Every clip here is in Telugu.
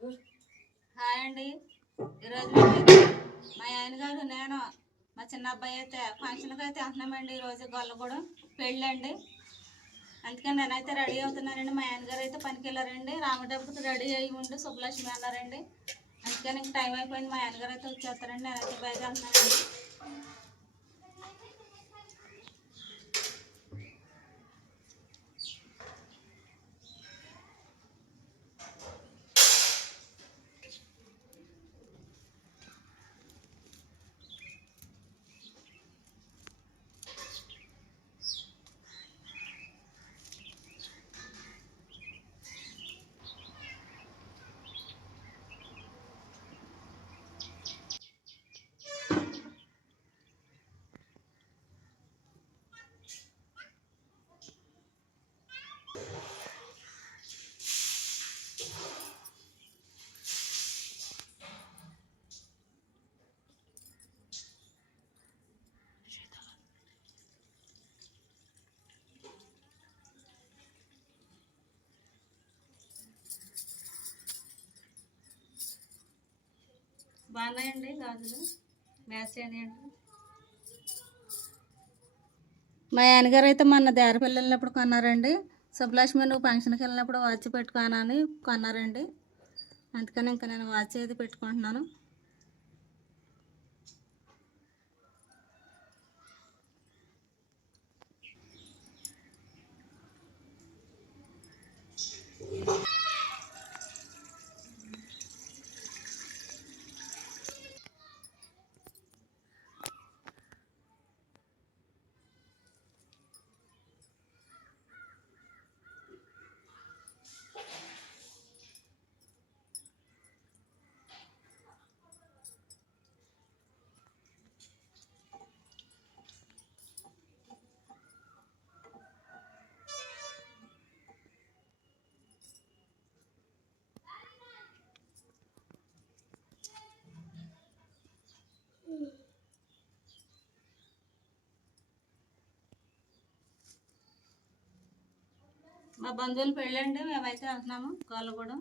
హాయ్ అండి. ఈరోజు మా ఆయన గారు నేను మా చిన్న అబ్బాయి అయితే ఫంక్షన్కి అయితే వెళ్తున్నామండి ఈరోజు గొల్లగూడెం పెళ్ళండి. అందుకని నేనైతే రెడీ అవుతున్నానండి. మా ఆయన గారు అయితే పనికి వెళ్ళారండి. రామడబ్బుకి రెడీ అయ్యి ఉండి శుభలక్ష్మి అన్నారండి. అందుకని ఇంక టైం అయిపోయింది. మా ఆయన గారు అయితే వచ్చేస్తారండి. నేనైతే బయలుదేరుతున్నానండి. బాగున్నాయండి గాజులు? మ్యాచ్ మా ఆయనగారు అయితే మొన్న దేరపల్లి వెళ్ళినప్పుడు కొన్నారండి. సుబ్బలక్ష్మి నువ్వు ఫంక్షన్కి వెళ్ళినప్పుడు వాచ్ పెట్టుకోనని కొన్నారండి. అందుకని ఇంకా నేను వాచ్ అయితే పెట్టుకుంటున్నాను. మా బంధువులు పెళ్ళండి మేమైతే వెళ్తున్నాము గోళ్ళగూడెం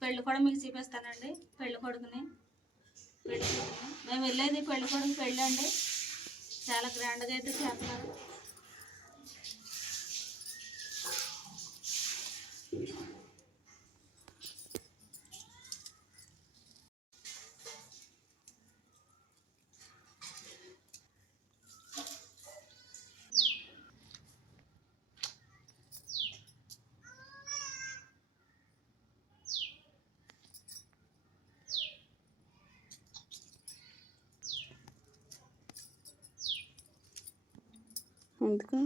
పెళ్ళి కూడా మీకు చూపిస్తానండి. పెళ్ళి కొడుకుని. పెళ్ళి మేము వెళ్ళేది పెళ్ళి కొడుకు పెళ్ళి అండి చాలా గ్రాండ్గా అయితే చేస్తున్నారు. అందుకు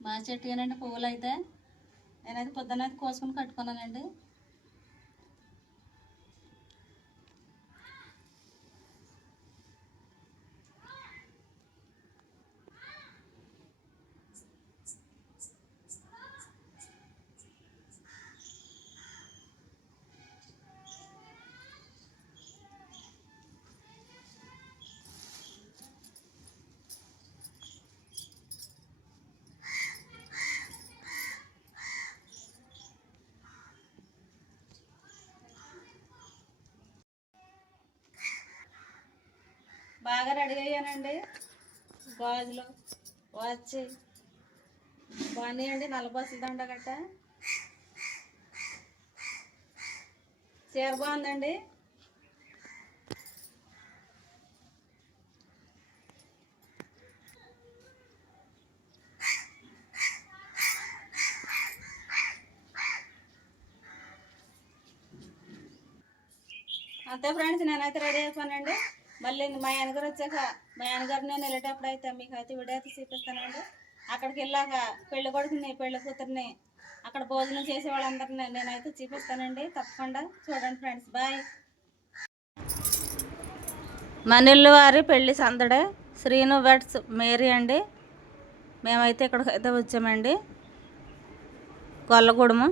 మా చెట్టు ఏనండి పువ్వులు అయితే నేనైతే పొద్దున్నది అయితే కోసుకుని కట్టుకున్నానండి. బాగా రెడీ అయ్యానండి. గాజులు వచ్చి బాగున్నాయండి నల్లబస్సులు దండ గట్ట. చీర బాగుందండి. అంతే ఫ్రెండ్స్ నేనైతే రెడీ అయిపోయానండి. మళ్ళీ మా ఆయనగారు వచ్చాక మా ఆయనగారు నేను వెళ్ళేటప్పుడు అయితే మీకు అయితే చూపిస్తానండి. అక్కడికి వెళ్ళాక పెళ్ళి కొడుకుని పెళ్ళి కూతుర్ని అక్కడ భోజనం చేసే వాళ్ళందరినీ నేనైతే చూపిస్తానండి. తప్పకుండా చూడండి ఫ్రెండ్స్. బాయ్. మనిల్లు వారి పెళ్ళి సందడే శ్రీను వెట్స్ మేరీ అండి. మేమైతే ఇక్కడికి అయితే వచ్చామండి. గొల్లగూడెము.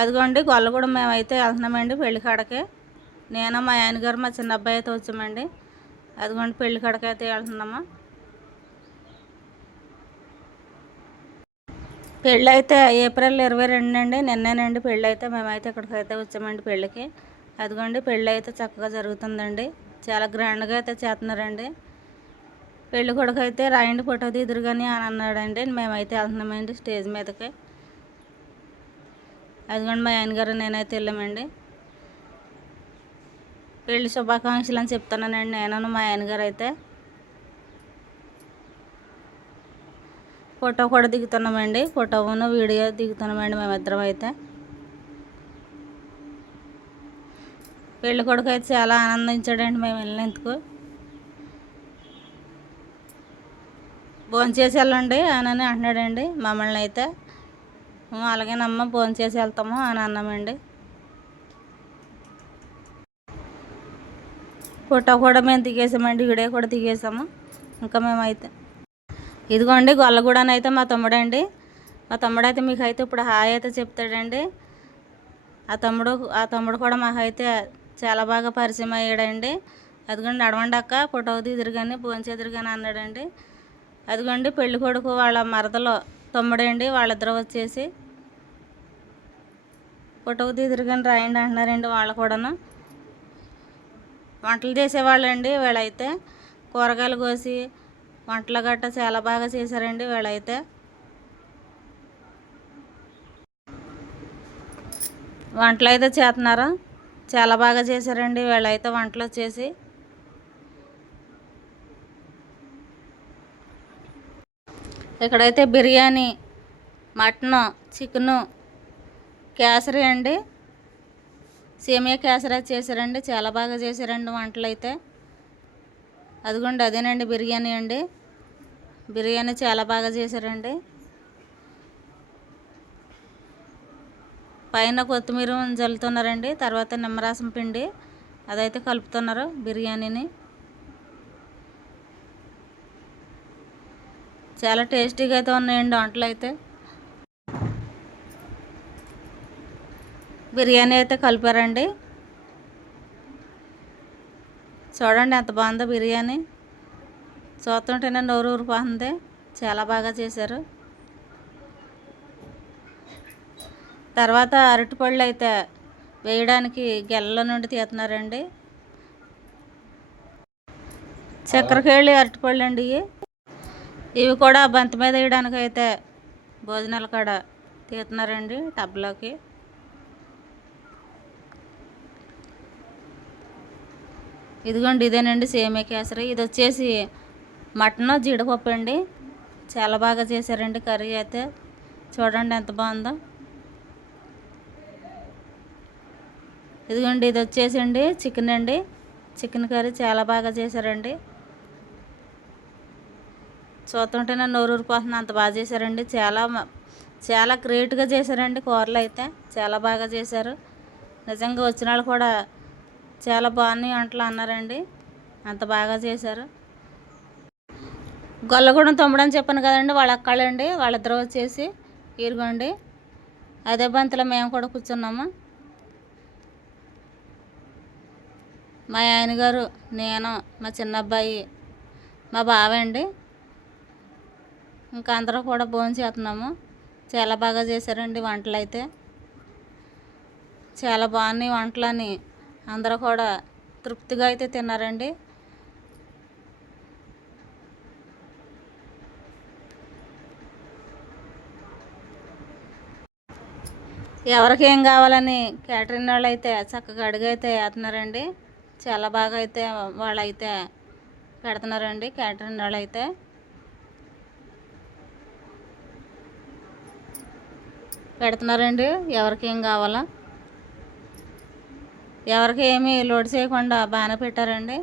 అదిగోండి గొల్లగూడెం మేమైతే వెళ్తున్నామండి పెళ్ళి కాడకి. నేను మా ఆయన గారు మా చిన్న అబ్బాయి అయితే వచ్చామండి. అదిగోండి పెళ్ళి కాడకి అయితే వెళ్తున్నాము? పెళ్ళి అయితే ఏప్రిల్ ఇరవై రెండు అండి. నిన్నేనండి పెళ్ళి అయితే మేమైతే ఇక్కడికి అయితే వచ్చామండి పెళ్ళికి అదిగోండి పెళ్ళి అయితే చక్కగా జరుగుతుందండి. చాలా గ్రాండ్గా అయితే చేస్తున్నారండి. పెళ్ళి కొడుకు అయితే రాయండి ఫోటో తీదురుగాని అని అన్నాడండి. మేమైతే వెళ్తున్నామండి స్టేజ్ మీదకి. అదిగోండి మా ఆయన గారు నేనైతే వెళ్ళామండి. పెళ్ళి శుభాకాంక్షలు అని చెప్తున్నానండి నేను మా ఆయన గారు అయితే ఫోటో కూడా దిగుతున్నామండి. ఫోటోను వీడియో దిగుతున్నామండి మేమిద్దరం అయితే. పెళ్ళి కొడుకు అయితే చాలా ఆనందించాడండి మేము వెళ్ళినందుకు. భోంచేసి వెళ్ళండి అని అంటున్నాడండి మమ్మల్ని అయితే. అలాగేనమ్మ భోంచేసి వెళ్తాము అని అన్నామండి. ఫోటో కూడా మేము దిగేసామండి వీడియో కూడా దిగేసాము ఇంకా మేమైతే ఇదిగోండి గొల్లగూడని మా తమ్ముడండి. మా తమ్ముడు అయితే మీకు అయితే ఇప్పుడు హాయ్ అయితే చెప్తాడండి. ఆ తమ్ముడు ఆ తమ్ముడు కూడా మాకైతే చాలా బాగా పరిచయం అయ్యాడండి. అదిగోండి నడవండి అక్క ఫోటో దిదురు కానీ అన్నాడండి. అదిగోండి పెళ్ళి కొడుకు వాళ్ళ మరదలో తమ్ముడండి వాళ్ళిద్దరూ వచ్చేసి ఫోటో దిదురు కానీ రాయండి అంటున్నారండి వాళ్ళు కూడాను. వంటలు చేసేవాళ్ళండి వీళ్ళైతే. కూరగాయలు కోసి వంటలు గట్ట చాలా బాగా చేశారండి వీళ్ళైతే. వంటలు అయితే చేస్తున్నారు చాలా బాగా చేశారండి వీళ్ళైతే వంటలు వచ్చేసి. ఇక్కడైతే బిర్యానీ మటను చికెను కేసరి అండి. సేమియా కేసరా చేశారండి చాలా బాగా చేశారండి వంటలు అయితే అదిగోండి అదేనండి బిర్యానీ అండి. బిర్యానీ చాలా బాగా చేశారండి. పైన కొత్తిమీర జల్లుతున్నారండి తర్వాత నిమ్మరసం పిండి అదైతే కలుపుతున్నారు బిర్యానీని. చాలా టేస్టీగా అయితే ఉన్నాయండి వంటలు అయితే బిర్యానీ అయితే కలిపారండి. చూడండి ఎంత బాగుందో బిర్యానీ. చూస్తుంటేనే నోరు ఊరిపోతుంది. చాలా బాగా చేశారు. తర్వాత అరటిపళ్ళు అయితే వేయడానికి గెల్ల నుండి తీస్తున్నారండి. చక్కెరకేళి అరటిపళ్ళు అండి ఇవి. ఇవి కూడా బంతి మీద వేయడానికి అయితే భోజనాలు కాడ తీస్తున్నారండి టబ్లోకి ఇదిగోండి ఇదేనండి సేమియా కేసరి. ఇది వచ్చేసి మటన్ జీడిపప్పు అండి. చాలా బాగా చేశారండి కర్రీ అయితే. చూడండి ఎంత బాగుందో. ఇదిగోండి ఇది వచ్చేసండి చికెన్ అండి. చికెన్ కర్రీ చాలా బాగా చేశారండి. నేను నోరు ఊరిపోతుంది అంత బాగా చేశారండి. చాలా చాలా గ్రేట్గా చేశారండి కూరలు అయితే. చాలా బాగా చేశారు. నిజంగా వచ్చిన వాళ్ళు కూడా చాలా బాగున్నాయి వంటలు అన్నారండి. అంత బాగా చేశారు. గొల్లగూడెం తమ్ముడు అని చెప్పాను కదండి వాళ్ళ అక్కళ్ళండి. వాళ్ళిద్దరు వచ్చేసి ఇరుగోండి అదే బంతిలో మేము కూడా కూర్చున్నాము. మా ఆయన గారు నేను మా చిన్న అబ్బాయి మా బావ అండి ఇంకా అందరూ కూడా భోజనం చేస్తున్నాము. చాలా బాగా చేశారండి వంటలు అయితే చాలా బాగున్నాయి వంటలని అందరూ కూడా తృప్తిగా అయితే తిన్నారండి. ఎవరికి ఏం కావాలని క్యాటరింగ్ వాళ్ళు అయితే చక్కగా అడిగైతే వేస్తున్నారండి. చాలా బాగా అయితే వాళ్ళైతే పెడుతున్నారండి క్యాటరింగ్ వాళ్ళు అయితే. పెడుతున్నారండి ఎవరికి ఏం కావాలా? ఎవరికి ఏమీ లోడ్ చేయకుండా బాగానే పెట్టారండి.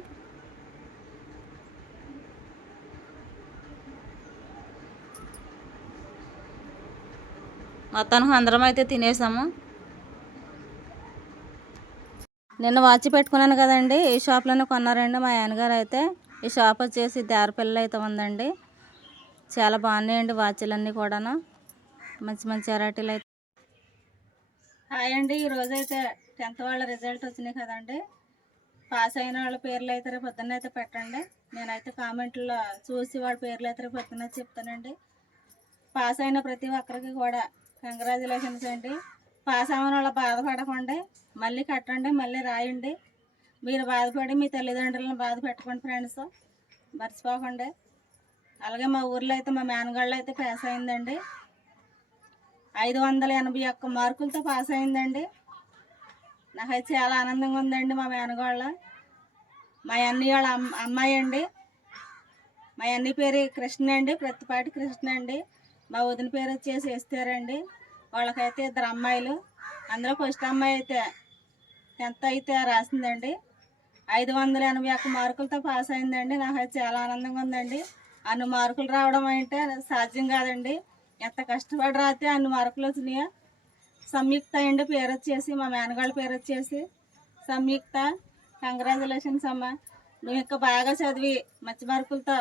మొత్తానికి అందరం అయితే తినేసాము. నిన్న వాచ్ పెట్టుకున్నాను కదండి ఈ షాప్లోనే కొన్నారండి మా ఆయనగారు అయితే. ఈ షాప్ వచ్చేసి దారిపల్లి అయితే ఉందండి. చాలా బాగున్నాయండి వాచ్లన్నీ కూడాను. మంచి మంచి వెరైటీలు అయితే. హాయ్ అండి ఈరోజైతే టెన్త్ వాళ్ళ రిజల్ట్ వచ్చినాయి కదండి. పాస్ అయిన వాళ్ళ పేర్లు అయితే రేపు పొద్దున్న అయితే పెట్టండి. నేనైతే కామెంట్లో చూసి వాళ్ళ పేర్లు అయితే రేపు పొద్దున్న చెప్తానండి. పాస్ అయిన ప్రతి ఒక్కరికి కూడా కంగ్రాచులేషన్స్ అండి. పాస్ అవ్వని వాళ్ళ బాధపడకండి. మళ్ళీ కట్టండి మళ్ళీ రాయండి. మీరు బాధపడి మీ తల్లిదండ్రులను బాధ పెట్టకండి ఫ్రెండ్స్. మర్చిపోకండి. అలాగే మా ఊర్లో అయితే మా మేనగాళ్ళు అయితే పాస్ అయిందండి. ఐదు వందల ఎనభై ఒక్క మార్కులతో పాస్ అయిందండి. నాకైతే చాలా ఆనందంగా ఉందండి మా మేనగాళ్ళ. మా అన్నయ్య వాళ్ళ అమ్- అమ్మాయి అండి. మా అన్నయ్య పేరు కృష్ణ అండి ప్రతిపాటి కృష్ణ అండి. మా వదిన పేరు వచ్చేసి వేస్తారండి వాళ్ళకైతే ఇద్దరు అమ్మాయిలు. అందులో ఫస్ట్ అమ్మాయి అయితే టెన్త్ అయితే రాసిందండి. ఐదు వందల ఎనభై ఒక్క మార్కులతో పాస్ అయిందండి. నాకైతే చాలా ఆనందంగా ఉందండి. అన్ని మార్కులు రావడం అంటే సాధ్యం కాదండి. ఎంత కష్టపడి రాస్తే అన్ని మార్కులు వచ్చినాయో సంయుక్త అండి పేరు వచ్చేసి మా మేనగాళ్ళ పేరు వచ్చేసి సంయుక్త. కంగ్రాచులేషన్స్ అమ్మ. నువ్వు ఇంకా బాగా చదివి మంచి మార్కులతో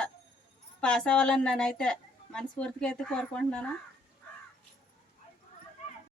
పాస్ అవ్వాలని నేనైతే మనస్ఫూర్తిగా అయితే కోరుకుంటున్నాను.